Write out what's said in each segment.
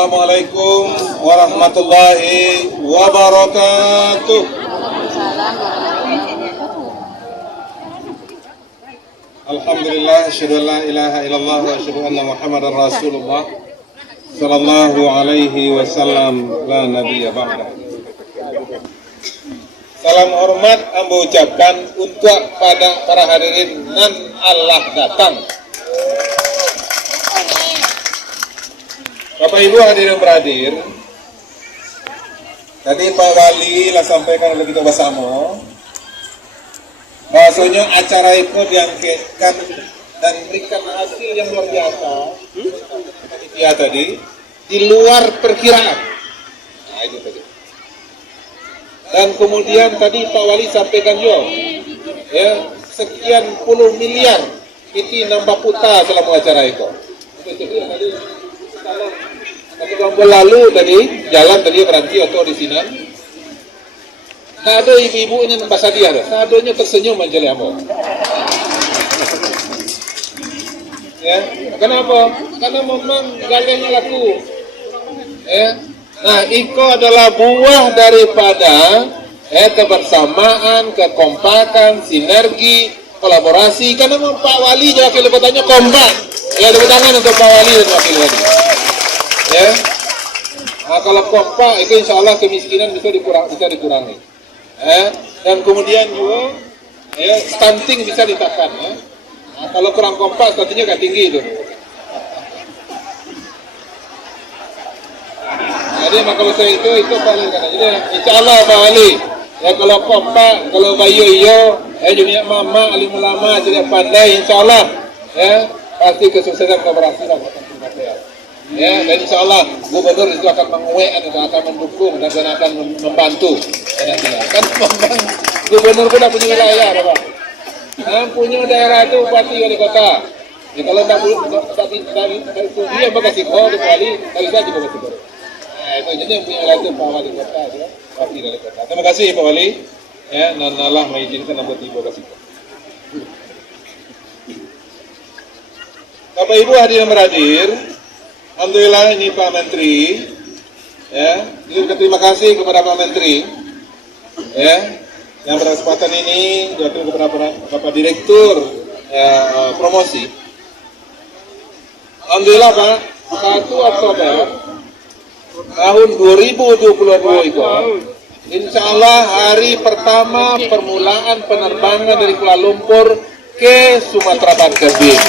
Assalamualaikum warahmatullahi wabarakatuh. Alhamdulillah, asyhadu an la ilaha illallah wa asyhadu anna Muhammadar Rasulullah sallallahu alaihi wasallam la nabiyya ba'da. Salam hormat ambo ucapkan untuk pada para hadirin nan Allah datang. Bapak Ibu hadirin beradir, tadi Pak Wali lah sampaikan oleh kita bersama, bahwasanya acara itu diangkatkan dan memberikan hasil yang luar biasa, ya tadi di luar perkiraan. Nah itu tadi. Dan kemudian tadi Pak Wali sampaikan juga, ya sekian puluh miliar itu nambah putar selama acara itu. Itu tadi. Satu bulan lalu tadi jalan tadi berhenti atau di sini. Nah ada ibu-ibu ini nambah sadia, sadonya tersenyum aja liamo. Ya, kenapa? Karena memang galanya laku. Ya, nah iko adalah buah daripada kebersamaan, kekompakan, sinergi, kolaborasi. Karena Pak Wali juga kelebihannya kompak. Ya tepuk tangan untuk Pak Wali dan Wakil Wali. Ya, nah, kalau kompak itu insya Allah kemiskinan bisa dikurangi. Dan kemudian juga stunting bisa ditekan. Nah, kalau kurang kompak stuntingnya gak tinggi itu. Jadi kalau saya itu paling kan. Jadi insya Allah Pak Wali. Ya kalau kompak, kalau bayu dunia mama, alim ulama, jadi pandai insya Allah. Ya pasti kesuksesan keberhasilan akan tercapai. Ya, dan insya Allah gubernur itu akan menguatkan, akan mendukung dan akan membantu. Kan memang gubernur pun punya wilayah, Bapak. Nah, punya daerah itu bupati wali kota. Ya, kalau tak dia bekasi kau di Bali, kali saja bekasi kau. Nah, itu jadi yang punya wilayah itu Pak Wali Kota, ya, bupati wali kota. Terima kasih Pak Wali. Ya, dan Allah mengizinkan buat ibu bekasi kau. Bapak Ibu hadirin beradir, alhamdulillah ini Pak Menteri, ya, terima kasih kepada Pak Menteri, ya, yang berkesempatan ini diwakili kepada Bapak Direktur promosi. Alhamdulillah Pak, 1 Oktober tahun 2022 itu, insya Allah hari pertama permulaan penerbangan dari Kuala Lumpur ke Sumatera Barat ke BIM.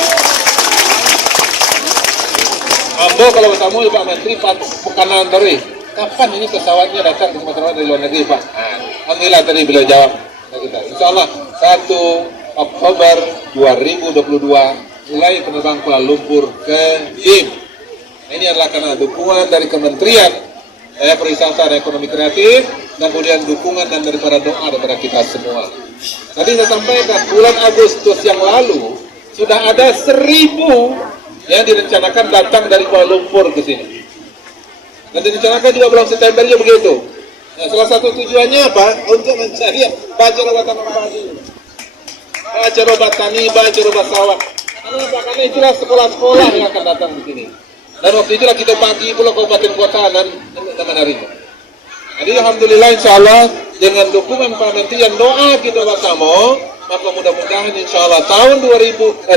Ambo kalau bertemu Pak Menteri bukan dari kapan ini pesawatnya datang ke Sumatera dari luar negeri Pak? Alhamdulillah tadi beliau jawab. Insya Allah 1 Oktober 2022 mulai penerbangan Kuala Lumpur ke BIM. Ini adalah karena dukungan dari Kementerian Pariwisata dan Ekonomi Kreatif dan kemudian dukungan dan daripada doa daripada kita semua. Tadi saya sampaikan bulan Agustus yang lalu sudah ada 1.000 yang direncanakan datang dari Kuala Lumpur ke sini. Dan direncanakan juga bulan September juga begitu. Nah, salah satu tujuannya apa? Untuk mencari belajar obat tanaman, belajar obat tani, belajar obat sawah. Karena itulah sekolah-sekolah yang akan datang di sini. Dan waktu itulah kita bagi pula kabupaten kota dan menerima. Jadi alhamdulillah insya Allah dengan dukungan Pak Menteri dan doa kita bersama, maka mudah-mudahan insya Allah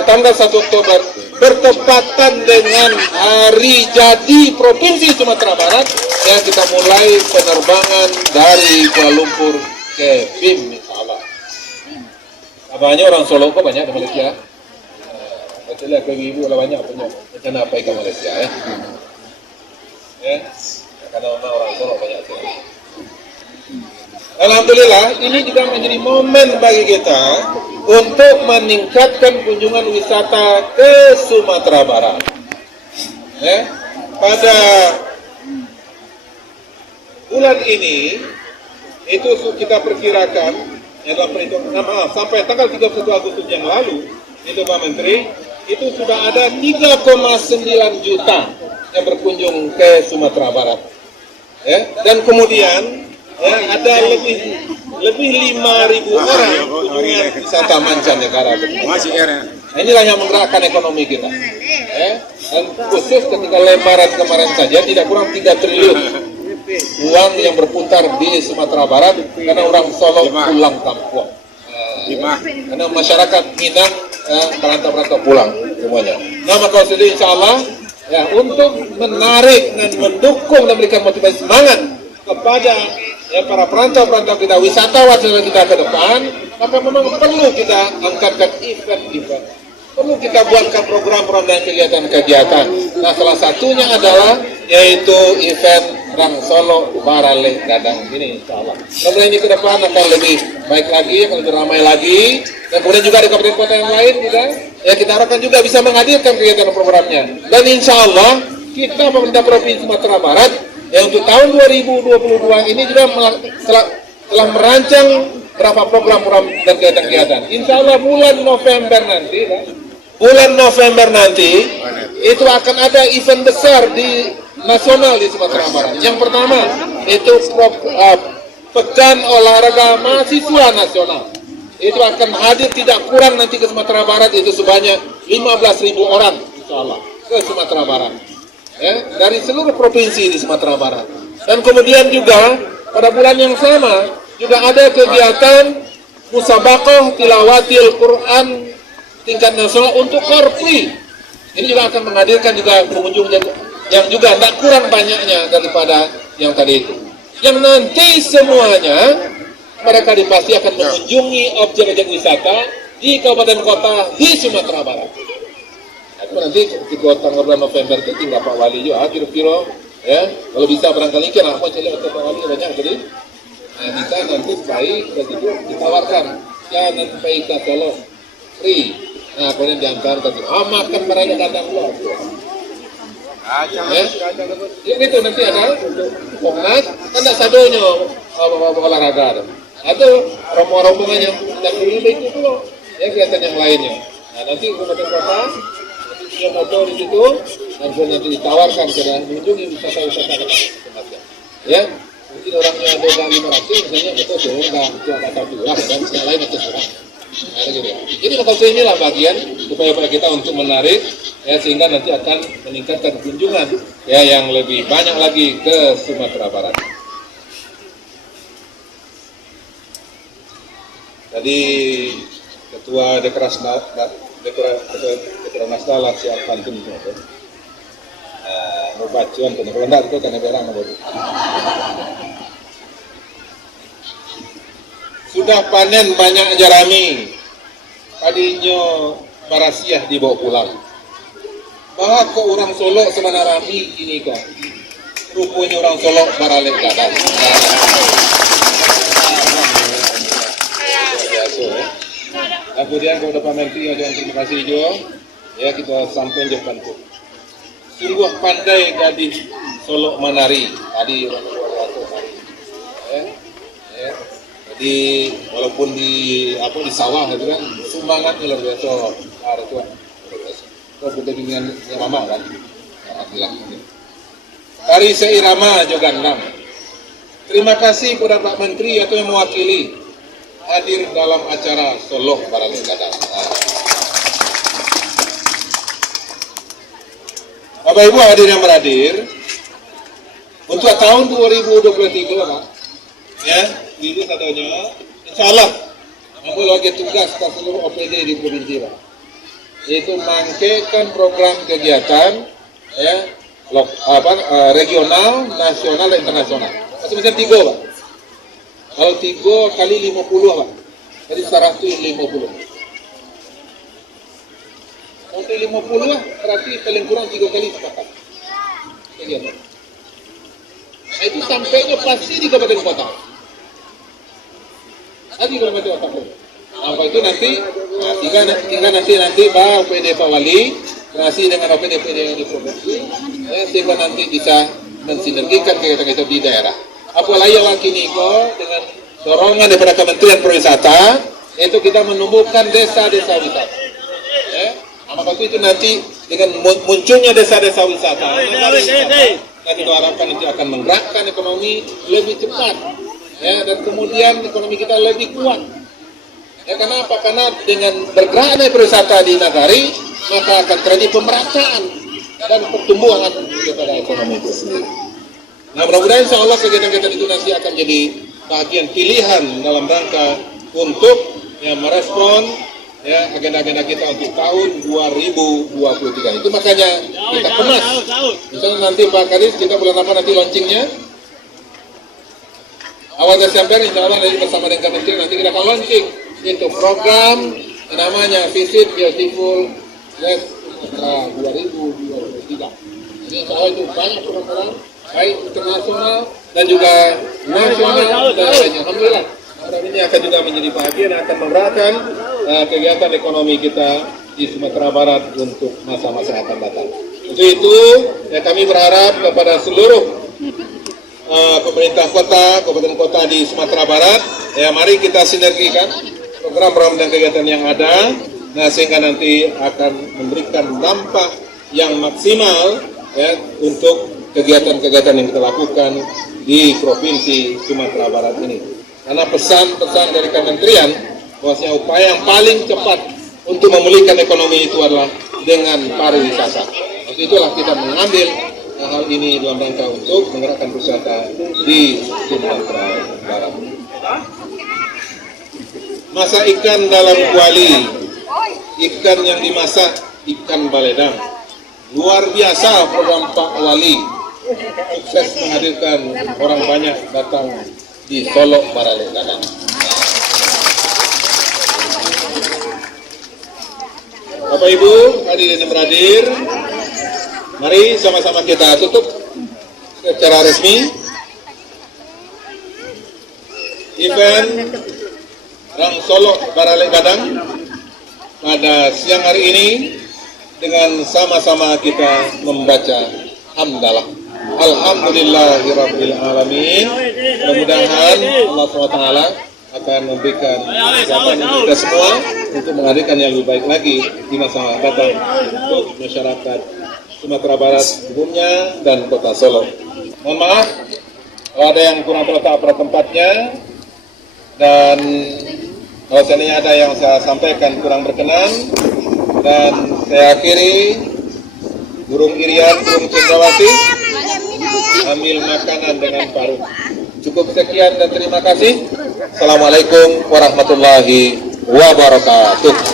tanggal 1 Oktober bertepatan dengan hari jadi Provinsi Sumatera Barat yang kita mulai penerbangan dari Kuala Lumpur ke BIM insya Allah. Banyak orang Solo kok banyak di Malaysia. Betul ke ibu lah banyak punya rencana apa ke Malaysia ya. Ya, karena orang Solo banyak sekali. Alhamdulillah ini juga menjadi momen bagi kita untuk meningkatkan kunjungan wisata ke Sumatera Barat. Ya, pada bulan ini itu kita perkirakan dalam perhitungan sampai tanggal 31 Agustus yang lalu itu Pak Menteri itu sudah ada 3,9 juta yang berkunjung ke Sumatera Barat. Ya, dan kemudian ya, ada lebih 5.000 orang kunjungan wisata mancanegara. Nah, inilah yang menggerakkan ekonomi kita. Dan khusus ketika lebaran kemarin saja tidak kurang 3 triliun uang yang berputar di Sumatera Barat karena orang Solo pulang kampung. Karena masyarakat Minang perantau-perantau pulang semuanya. Nah, maka jadi insya Allah ya, untuk menarik dan mendukung dan memberikan motivasi semangat kepada ya, para perantau-perantau kita, wisatawan kita ke depan, maka memang perlu kita angkatkan event-event. Perlu kita buatkan program-program dan kegiatan-kegiatan. Nah, salah satunya adalah yaitu event Rang Solo Barale Gadang ini, insya Allah. Kemudian ini ke depan akan lebih baik lagi, akan lebih ramai lagi. Dan kemudian juga di kabupaten kota yang lain juga, ya kita harapkan juga bisa menghadirkan kegiatan programnya. Dan insya Allah kita pemerintah Provinsi Sumatera Barat, ya untuk tahun 2022 ini juga telah merancang berapa program-program dan kegiatan-kegiatan. Insya Allah bulan November nanti, itu akan ada event besar di nasional di Sumatera Barat. Yang pertama itu Pekan Olahraga Mahasiswa Nasional. Itu akan hadir tidak kurang nanti ke Sumatera Barat itu sebanyak 15.000 orang, insya Allah, ke Sumatera Barat. Ya, dari seluruh provinsi di Sumatera Barat. Dan kemudian juga pada bulan yang sama juga ada kegiatan Musabaqah Tilawatil Quran tingkat nasional untuk Korpri. Ini juga akan menghadirkan juga pengunjung yang juga tidak kurang banyaknya daripada yang tadi itu. Yang nanti semuanya mereka pasti akan mengunjungi objek-objek wisata di kabupaten kota di Sumatera Barat. Itu nanti di tanggal bulan November itu tinggal Pak Wali juga kira-kira ya, kalau bisa barangkali kan aku cari Pak Wali banyak tadi. Nah, bisa nanti baik begitu ditawarkan ya nanti Pak Ika Solo free. Nah, kemudian diantar tadi makan mereka datang luar. Ya, itu nanti ada Komnas kan ada sadonya olahraga atau rombongannya dan itu dulu ya kegiatan yang lainnya. Nah, nanti kabupaten kota yang motor di situ nanti ditawarkan ke mengunjungi wisata-wisata ya, mungkin orangnya ada 500 misalnya betul tuh enggak ada satu lah dan yang lain itu kurang. Nah, gitu. Jadi maksudnya inilah bagian upaya-upaya kita untuk menarik ya, sehingga nanti akan meningkatkan kunjungan ya yang lebih banyak lagi ke Sumatera Barat. Tadi Ketua Dekranasda siap pantun itu. Mau bacuan kan kalau enggak itu karena berang mau. Sudah panen banyak jerami, tadinya barasiah dibawa pulang. Bahwa ke orang Solo semana rami ini kan, rupanya orang Solo baralek gadang. Kemudian kepada Pak Menteri yang terima kasih juga, ya kita sampaikan jawaban itu. Sungguh pandai gadis Solo menari tadi Jadi walaupun di sawah itu kan sumbangan luar biasa itu kan dengan mama kan tari seirama juga enam. Terima kasih kepada Pak Menteri atau yang mewakili hadir dalam acara Solo Barale Gadang. Bapak Ibu hadir yang berhadir untuk tahun 2023 Pak ya, ini katanya insya Allah aku lagi tugas ke seluruh OPD di provinsi Pak, yaitu mengangkatkan program kegiatan ya, regional, nasional, dan internasional. Masing-masing 3 Pak. Kalau 3 kali 50 Pak, jadi 150. Untuk 50 berarti paling kurang 3 kali sepakat. Kegiatan. Nah, itu sampainya pasti di kabupaten kota. Lagi kalau macam apa pun. Apa itu nanti, tinggal nanti Pak OPD Pak Wali, terasi dengan OPD yang di provinsi, sehingga nanti bisa mensinergikan kegiatan-kegiatan di daerah. Apalagi yang kini dengan dorongan daripada Kementerian Pariwisata, itu kita menumbuhkan desa-desa wisata. Ya, maka itu nanti dengan munculnya desa-desa wisata, nanti kita harapkan itu akan menggerakkan ekonomi lebih cepat. Ya, dan kemudian ekonomi kita lebih kuat. Ya kenapa? Karena dengan bergeraknya pariwisata di Nagari, maka akan terjadi pemerataan dan pertumbuhan daripada ekonomi itu sendiri. Nah, mudah-mudahan insya Allah kegiatan-kegiatan itu nanti akan jadi bagian pilihan dalam rangka untuk merespon agenda-agenda kita untuk tahun 2023. Itu makanya kita kemas. Misalnya nanti Pak Kadis, kita bulan apa nanti launchingnya? Awal Desember insya Allah bersama dengan Kementerian nanti kita akan launching itu program namanya Visit Beautiful Land 2023. Jadi insya Allah itu banyak program baik internasional dan juga nasional dan lainnya. Alhamdulillah. Ini akan juga menjadi bagian yang akan memberatkan kegiatan ekonomi kita di Sumatera Barat untuk masa-masa yang akan datang. Untuk itu, kami berharap kepada seluruh pemerintah kota, kabupaten kota di Sumatera Barat, mari kita sinergikan program-program dan kegiatan yang ada, sehingga nanti akan memberikan dampak yang maksimal untuk kegiatan-kegiatan yang kita lakukan di Provinsi Sumatera Barat ini. Karena pesan-pesan dari kementerian bahwasanya upaya yang paling cepat untuk memulihkan ekonomi itu adalah dengan pariwisata. Untuk itulah kita mengambil hal ini dalam rangka untuk menggerakkan wisata di Sumatera Barat. Masak ikan dalam kuali, ikan yang dimasak ikan baledang. Luar biasa program Pak Wali, sukses menghadirkan orang banyak datang di Solo Baradang. Bapak Ibu hadirin yang berhadir, mari sama-sama kita tutup secara resmi event Rang Solo Baradang pada siang hari ini dengan sama-sama kita membaca hamdalah. Alhamdulillahirabbil alamin. Mudah-mudahan Allah SWT akan memberikan kesempatan kita semua untuk menghadirkan yang lebih baik lagi di masa datang untuk masyarakat Sumatera Barat umumnya dan Kota Solo. Mohon maaf kalau ada yang kurang terletak pada tempatnya, dan kalau seandainya ada yang saya sampaikan kurang berkenan, dan saya akhiri burung irian, burung cendrawasih ambil makanan dengan paruh. Cukup sekian dan terima kasih. Assalamualaikum warahmatullahi wabarakatuh.